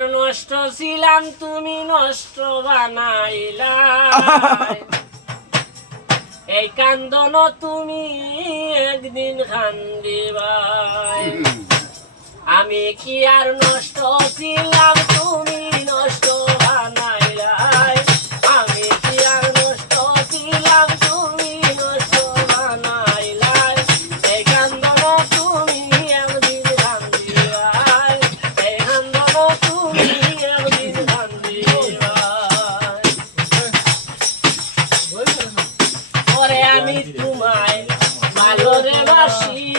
নষ্ট ছিলাম তুমি নষ্ট বানাইলা। এই কান্দন তুমি একদিন খান্দিবা আমি কি আর নষ্ট ছিলাম? আমি তোমায় ভালো রে বাসি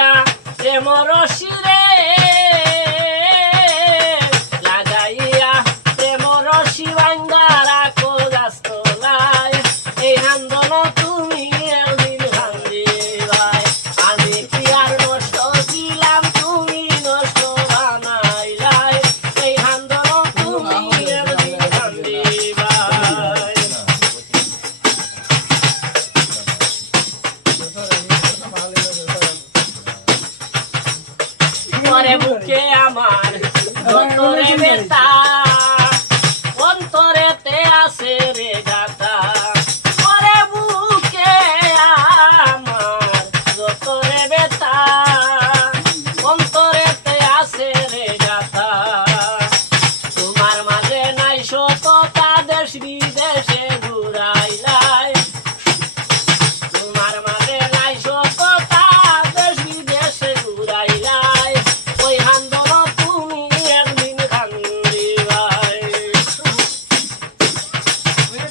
やでもろしれ é porque amar. Quando é inventar.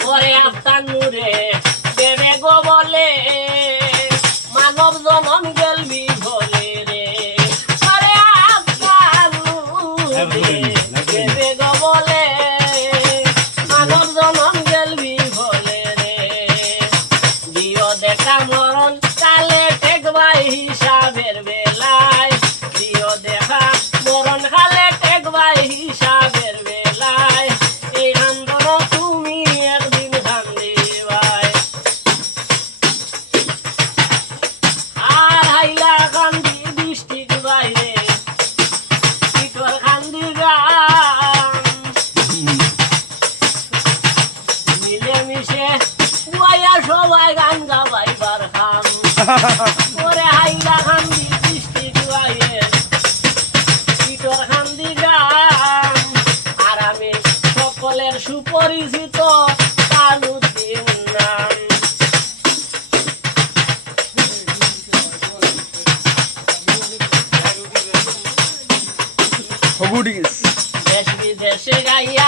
করে আস্তান মুরে দেবে গো বলে মানব জনম গেলবি বলে রে। করে আস্তান মুরে দেবে গো বলে মানব জনম ওরে আইলা হান্দি সৃষ্টি দুয়ারে পিটর হান্দি গান আর আমি সকলের সুপরিচিত তালুদ্দিন নাম। হবুডিস দেশ বিদেশে গাইয়ে